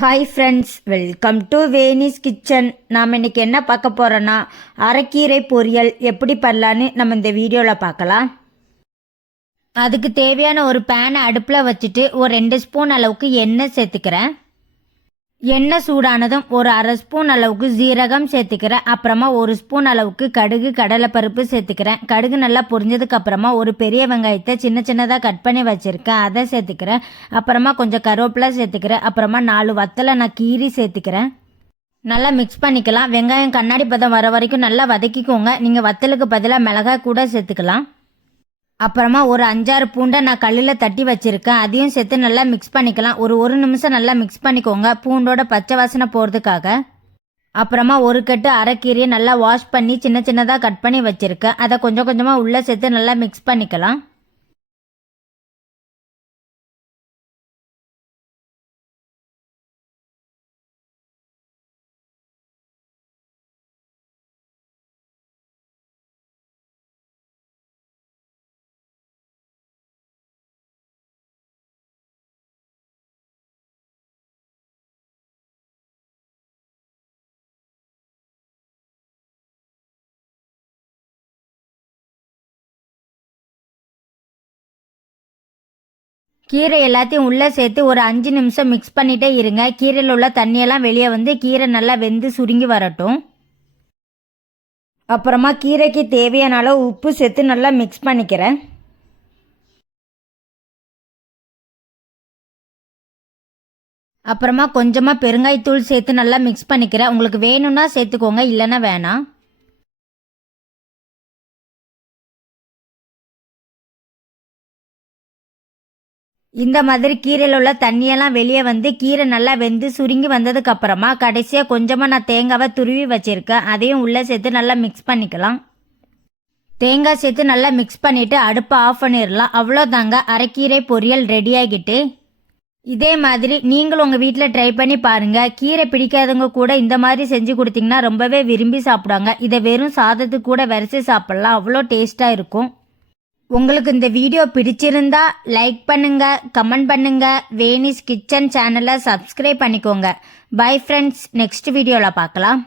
Hi friends, welcome to Veni's kitchen. நாம் இன்றைக்கி என்ன பார்க்க போகிறோன்னா, அரைக்கீரை பொரியல் எப்படி பண்ணலான்னு நம்ம இந்த வீடியோவில் பார்க்கலாம். அதுக்கு தேவையான ஒரு பேனை அடுப்பில் வச்சுட்டு ஒரு 2 ஸ்பூன் அளவுக்கு எண்ணெய் சேர்த்துக்கிறேன். எண்ணெய் சூடானதும் ஒரு 1/2 ஸ்பூன் அளவுக்கு ஜீரகம் சேர்த்துக்கிறேன். அப்புறமா 1 ஸ்பூன் அளவுக்கு கடுகு, கடலைப்பருப்பு சேர்த்துக்கிறேன். கடுகு நல்லா பொரிஞ்சதுக்கு அப்புறமா ஒரு பெரிய வெங்காயத்தை சின்ன சின்னதாக கட் பண்ணி வச்சுருக்கேன், அதை சேர்த்துக்கிறேன். அப்புறமா கொஞ்சம் கருவேப்பிலை சேர்த்துக்கிறேன். அப்புறமா 4 வத்தலை நான் கீரி சேர்த்துக்கிறேன். நல்லா மிக்ஸ் பண்ணிக்கலாம். வெங்காயம் கண்ணாடி பதம் வர வரைக்கும் நல்லா வதக்கிக்கோங்க. நீங்கள் வத்தலுக்கு பதிலாக மிளகாய் கூட சேர்த்துக்கலாம். அப்புறமா ஒரு 5-6 பூண்டை நான் கல்லில் தட்டி வச்சுருக்கேன், அதையும் சேர்த்து நல்லா மிக்ஸ் பண்ணிக்கலாம். ஒரு நிமிஷம் நல்லா மிக்ஸ் பண்ணிக்கோங்க, பூண்டோட பச்சை வாசனை போகிறதுக்காக. அப்புறமா ஒரு கட்டு அரைக்கீரையை நல்லா வாஷ் பண்ணி சின்ன சின்னதாக கட் பண்ணி வச்சுருக்கேன், அதை கொஞ்சம் கொஞ்சமாக உள்ளே சேர்த்து நல்லா மிக்ஸ் பண்ணிக்கலாம். கீரை எல்லாத்தையும் உள்ளே சேர்த்து ஒரு 5 நிமிஷம் மிக்ஸ் பண்ணிகிட்டே இருங்க. கீரையில் உள்ள தண்ணியெல்லாம் வெளியே வந்து கீரை நல்லா வெந்து சுருங்கி வரட்டும். அப்புறமா கீரைக்கு தேவையான அளவு உப்பு சேர்த்து நல்லா மிக்ஸ் பண்ணிக்கிறேன். அப்புறமா கொஞ்சமாக பெருங்காயத்தூள் சேர்த்து நல்லா மிக்ஸ் பண்ணிக்கிறேன். உங்களுக்கு வேணும்னா சேர்த்துக்கோங்க, இல்லைன்னா வேணாம். இந்த மாதிரி கீரையில் உள்ள தண்ணியெல்லாம் வெளியே வந்து கீரை நல்லா வெந்து சுருங்கி வந்ததுக்கு அப்புறமா கடைசியாக கொஞ்சமாக நான் தேங்காவை துருவி வச்சுருக்கேன், அதையும் உள்ளே சேர்த்து நல்லா மிக்ஸ் பண்ணிக்கலாம். தேங்காய் சேர்த்து நல்லா மிக்ஸ் பண்ணிவிட்டு அடுப்பை ஆஃப் பண்ணிடலாம். அவ்வளோதாங்க, அரைக்கீரை பொரியல் ரெடி ஆகிட்டு. இதே மாதிரி நீங்களும் உங்கள் வீட்டில் ட்ரை பண்ணி பாருங்கள். கீரை பிடிக்காதவங்க கூட இந்த மாதிரி செஞ்சு கொடுத்தீங்கன்னா ரொம்பவே விரும்பி சாப்பிடுவாங்க. இதை வெறும் சாதத்துக்கு கூட விரைச்சி சாப்பிட்லாம், அவ்வளோ டேஸ்ட்டாக இருக்கும். உங்களுக்கு இந்த வீடியோ பிடிச்சிருந்தா லைக் பண்ணுங்க, கமெண்ட் பண்ணுங்க, வேனிஸ் கிச்சன் சேனலை சப்ஸ்கிரைப் பண்ணிக்கோங்க. பை ஃப்ரெண்ட்ஸ், நெக்ஸ்ட் வீடியோவில் பார்க்கலாம்.